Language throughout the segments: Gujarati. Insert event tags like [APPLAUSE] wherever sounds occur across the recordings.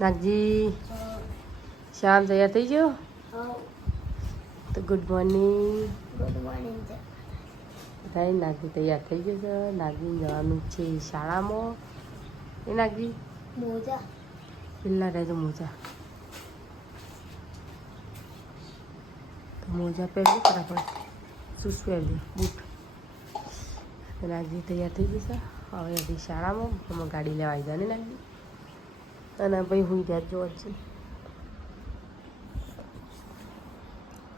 નાગજી શ્યામ તૈયાર થઈ ગયો? તો ગુડ મોર્નિંગ ગુડ મોર્નિંગ છે થાય નાગજી તૈયાર થઈ ગયો છે. નાગજી જવાનું છે શાળામાં. એ નાગજી? મોજા. પેલા રહેજો મોજા? તો મોજા પહેરજો ફટાફટ. શૂઝ પહેરજો? બૂટ. નાગજી તૈયાર થઈ જશે હવે હજી શાળામાં. ગાડી લેવા આવી જાય ને નાગજી. અને ભાઈ હું ત્યાં જો છે.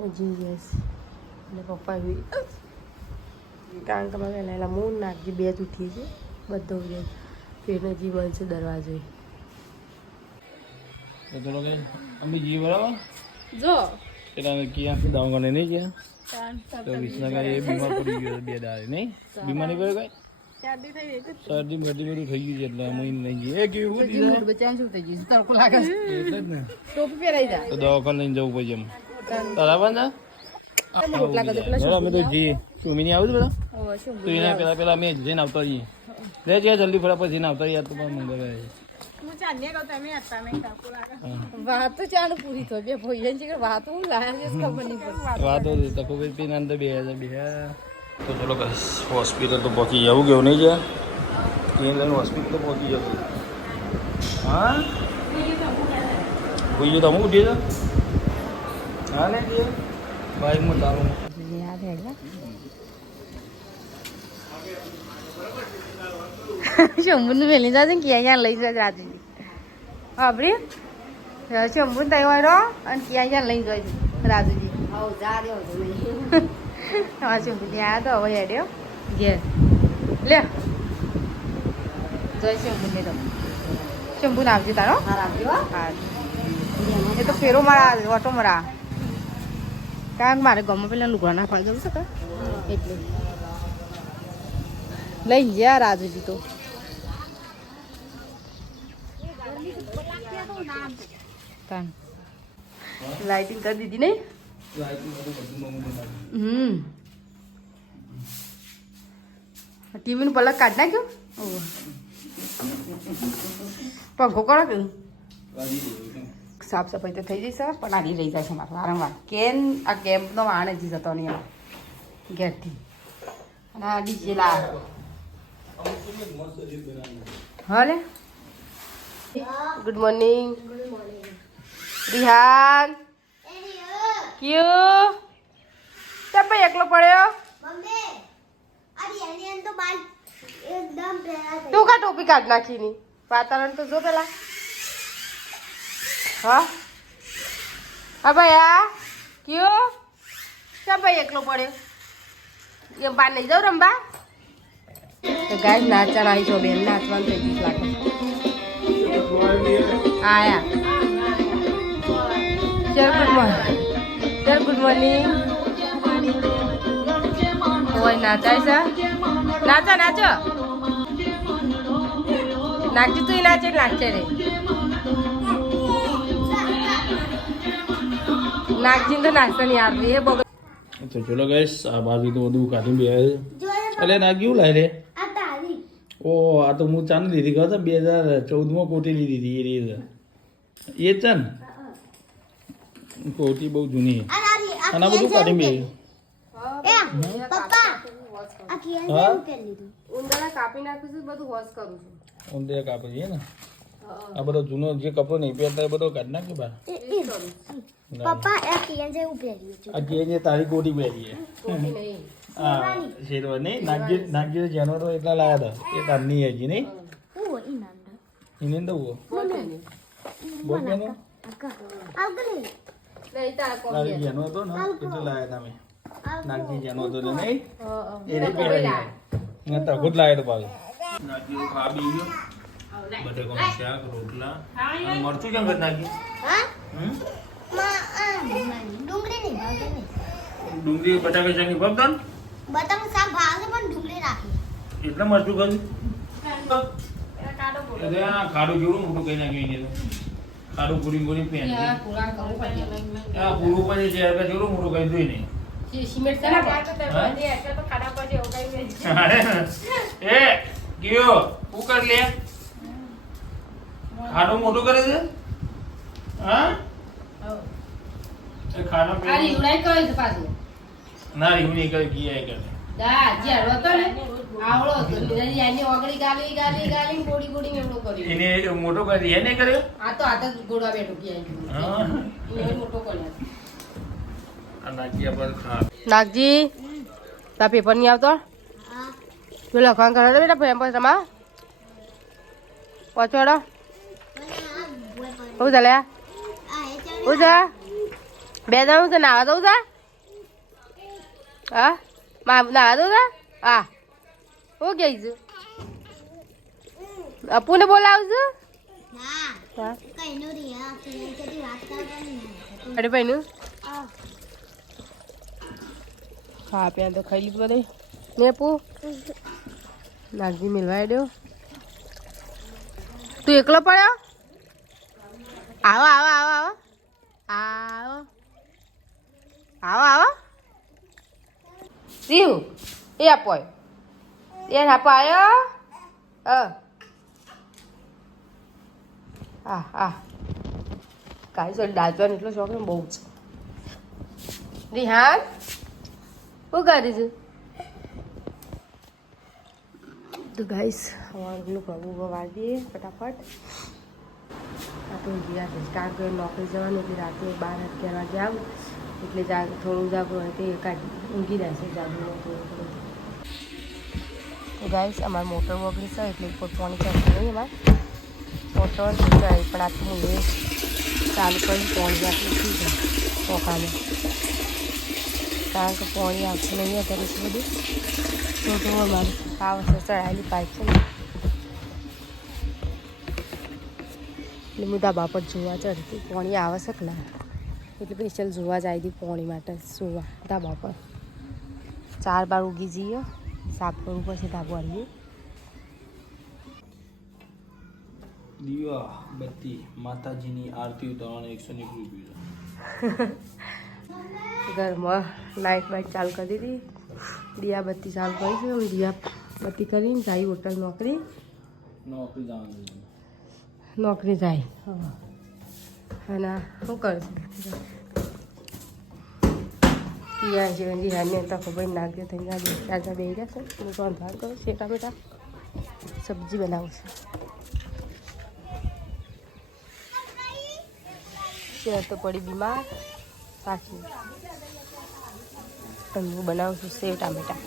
હજી યસ અને પપ્પા બી કારણ કે અમે વહેલા વહેલા મૂન નાગજી બે જ ઉઠીએ છે બધો ઉઠે પેટ હજી છે દરવાજો. અમે જી બરાબર? જો. દવાખાને નહીં ગયા. તો વિસનગર એ બીમાર પડી ગયો બે દાડે નહીં? બીમારી પડે કઈ? શરદી બરદી બધું થઈ ગયું છે એટલે અમે લઈ ગઈ એ કેવું શું થઈ ગયું તડકો લાગે છે. એટલે જ ને. ટોપી પહેરાઈ જા. તો દવાખાને લઈને જવું પડશે એમ. બરાબર ને રોટલા કરી દે પેલા બરાબર, અમે તો જઈએ. સુમીની આવું બધા તો એના પેલા પેલા અમે જઈને આવતા રહીએ. લે છે જલ્દી ફટાફટ જઈને આવતા રહીએ. તો પણ મંગળવારે. વાત તો ચાલુ પૂરી થઈ બે ભોઈ છે કે લાયા છે ખબર નહીં પડતી. વાતો તકો પીને બે હજાર બે તો ચલો બસ હોસ્પિટલ તો પહોંચી જવું કેવું નહીં છે એ હોસ્પિટલ તો પહોંચી જવું હા? કોઈ તો અમુક ઉઠી છે હા ને કે બાઈકમાં શંભુને મેલી જશે ને ક્યાં ક્યાં લઈ જશે રાજુજી આપડી? શંભુને તૈયાર રહો અને ક્યાં ક્યાં લઈ જજો રાજુજી હવ જા રહ્યો તો નહીં હા શંભુ ત્યાં તો હવે હેડ્યો ઘેર. લે. જય શંભુને તો. શંભુ ને આવજે તારો. હા હા. એ તો ફેરો મારા ઓટો મારા. કારણ કે મારે ગમે પેલા લુગડા ના ફાળી જવું છે કે એટલે. લઈ ગયા રાજુજી તો. તાન. લાઇટિંગ કરી દીધી નહીં? હમ. ટીવીનું પલક કાઢ નાખ્યું. પંખો કરો કે? સાફ સફાઈ તો થઈ જશે પણ આડી રહી જાય છે મારે વારંવાર. કેન આ કેમ્પનો વાણ જ જતો નહીં એમ. ઘેરથી. અને આ ડીજે લા. હલે ગુડ મોર્નિંગ રિહાન. ક્યુ? ચાલ એકલો પડ્યો? મમ્મી. તો કા ટોપી કાઢ નાખી ની વાતાવરણ તો જો પેલા. હા? હા ભાઈ આ કયો? ક્યાં ભાઈ એકલો પડ્યો. એમ બહાર નહીં જાઉં રમવા? તો ગાય નાચા આવી છો બેન. નાચવાનું થઈ ગયું લાગે. આયા. ચલ ગુડ મોર્નિંગ. ચલ ગુડ મોર્નિંગ. ઓય નાચાય છે? નાચો નાચો. નાચી તું નાચે નાચે રે. નાગજીને તો નાચતા નહીં આવતી એ બગડ તો ચલો ગઈશ આ બાજુ તો બધું કાઢી બે એટલે ના કેવું લાય રે? ઓ આ તો હું ચાંદ લીધી કહો બે હજાર ચૌદમાં કોટી લીધી હતી એ રીત. એ છે કોટી બહુ જૂની. અને આ બધું કાઢી બે. હા? ઉંદરા કાપી નાખું છું બધું વોશ કરું છું. ઊંધે કાપી છે ને? આ બધો જૂનો જે કપડો નહીં પહેરતા એ બધો કાઢી નાખી બહાર. પપ્પા આ જેવું પહેર્યું છે. આ જે જે તારી કોટી પહેરી છે ટોપી નહીં. હા શેરવાની. નાગજી નાગજી જેનો તો એટલા લાયા હતા. એ તારની હજી નહીં. હું. હોય ઈ નાંદા એને બોલ કે નહીં આગળ. નહીં તારા કોમ હતો ને એટલો લાયા તમે નાગજી જેનો તો નહીં? એ રે એને પહેરાવી મેં તરગો જ લાવ્યો તો પાછો નાગજી ખા બી ગયો બટેકાનું શાક રોટલા. મરચું કેમ કરી નાખ્યું હા? હમ? માં આ ડુંગળી ની ભાગે નહીં. ડુંગળી બટાકા શાકની ભાગ ને? બટાકા શાક ભાગે પણ ડુંગળી રાખી. એટલે મરચું કર્યું કાઢું જેવડું મોટું કરી નાખ્યું એને ખાડું પૂરી પૂરી પેન પડે. પૂરું પછી છે મોટું કરી દઈ નહીં સિમેન્ટ? તો કઈ એ ગયો હું કરી લે? ખાડું મોટું કરે છે? હા? એ ખાનો આ રીંગણાઈ કરે છે પાછું. ના રીંગણી નહીં કરે આઈ કરે. દા હતો ને. નીરજી આની ઓગળી ગાલી ગાલી ગાલી ગોળી ગોળી એવડો કર્યો. એને મોટો કરી એને કર્યો? આ તો આદત ગોળા બેઠો ગયા હા. મોટો કર્યો. આ નાગજી તા પેપર નહીં આવતો? હા તું લખવાનું કરો બેટા પેપર તમા પહોંચવાડો શું ચાલે શું છે બે જણ છે નાવા દઉં છે હા? મા નાવા દઉં છે હા. હું કે છું? અપુને બોલાવું છું? હા. કઈ નો રી આ ફિલ્મ વાત કરવાની. અરે ભાઈનું? આ હા પ્યાં તો ખાઈ લીધું બધે. ને પુ નાગજી મિલવાઈ દો તું એકલો પડ્યો? આવો આવો આવો આવો. આવો. આવો આવો. રીહુ એ આપો એ. આપો આવ્યો હા હા કાંઈ સોરી દાચવાનો એટલો શોખ ને બહુ જ. રિહાન? શું કરી છે તો ગાઈસ સવારનું ભગવું વાળી દઈએ ફટાફટ. આપણે ગયા કારણ કે નોકરી જવાનું એટલે રાતે બાર અગિયાર વાગે આવું. એટલે જા થોડું જાગવું હોય તે એકાદ ઊંઘી રહેશે જાગવું થોડું થોડું. તો ગાઈસ અમારે મોટર બગડી છે એટલે પાણી ચડતું નહીં અમારે મોટર પણ આખી હું ચાલુ કરી પાણી આટલું થઈ જાય ચોખાને કારણ કે પાણી આવશે નહીં અત્યારે એટલું બધું. તો તો અમારે આ વર્ષે ચડાયેલી પાઇપ છે એટલે હું ધાબા પર જોવા ચડતી પાણી આવે છે કે એટલે સ્પેશિયલ જોવા જાય હતી પાણી માટે જોવા ધાબા પર. ચાર બાર ઉગી જઈએ સાફ કરવું પડશે ધાબો આવીએ દીવા બત્તી માતાજીની આરતી ઉતારવાના એકસો ને રૂપિયા. [LAUGHS] ઘરમાં લાઇટ બાઇટ ચાલુ કરી દીધી. દિયા બત્તી ચાલુ કરી છે. હું દિયા બત્તી કરીને જાય હોટલ નોકરી. નોકરી જાય. અને શું કરશું પિયા છે રિહાને તો ખબર નાખ્યો થઈ ગયા ચાચા બે ગયા છે. હું તો અંધાર કરું શેટા બેટા સબ્જી બનાવું છું. શેર તો પડી બીમાર. સાચી પણ હું બનાવું છું સેવ ટામેટા.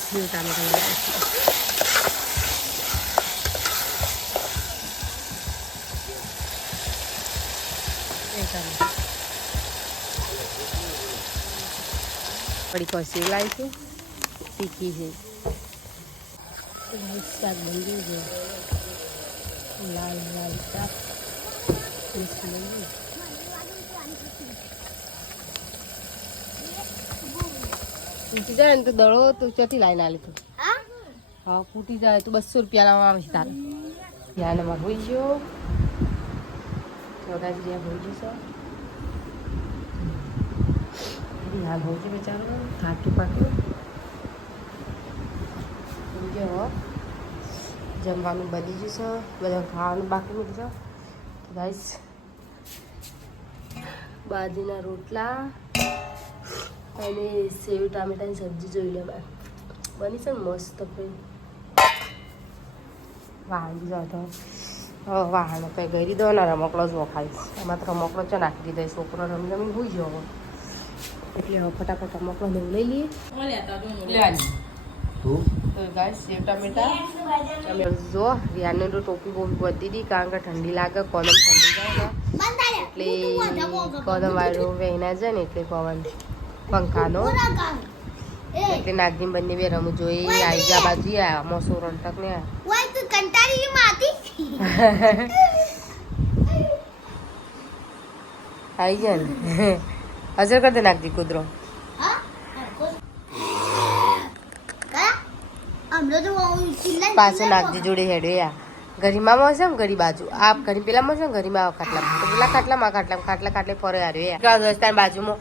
સેવ ટામેટા બનાવું છું. પડી કસી લાવી છે. તીખી છે. શાક બની ગયું લાલ લાલ શાક. ગયું. ફૂટી જાય ને તો દડો તો ચોથી લાવીને આલી તું? હા? હા ફૂટી જાય તો બસો રૂપિયા લાવવા આવે તારે. ધ્યાન એમાં હોઈ ગયો. વગાડી જ્યાં હોઈ જશો હાલ હોય છે બેચારો. થાકી પાક્યું. ગયો જમવાનું બની જશે. બધા ખાવાનું બાકી મૂકજો. ગાઈસ બાજરીના રોટલા અને સેવ ટામેટાની સબ્જી જોઈ લે બની છે ને મસ્ત ભાઈ વાળી જતો તો. હવે વાહનો કંઈ ગઈ દો ને રમકડો જ ખાઈશ એમાં તો રમકડો છે નાખી દીધો છોકરો રમી રમી હોઈ ગયો એટલે હવે ફટાફટ રમકડો લઈ લઈએ. લેવાની તો ગાઈસ સેવ ટામેટા. જો રિયાને તો ટોપી બહુ વધી હતી કારણ કે ઠંડી લાગે કોલમ ઠંડી જાય એટલે કોલમ વાળું વહેના જાય ને એટલે પવન પંખાનો. એટલે નાગની બંને બે રમું જોઈ ગયા બાજુ આમાં સો રંટક ને આવી [LAUGHS] ગયા ને. [LAUGHS] હાજર કરી દે નાગજી કૂતરો હા કા હમણાં તો ચિલ્લા પાછો નાગજી જોડે હેડે યા ગરીમાં મોસમ ગરી બાજુ. આ ઘરી પેલા મોસમ ગરીમાં આવો ખાટલા પેલા ખાટલા માં ખાટલા ખાટલા ખાટલે ફરે હાર્યો યાર કાં બાજુમાં.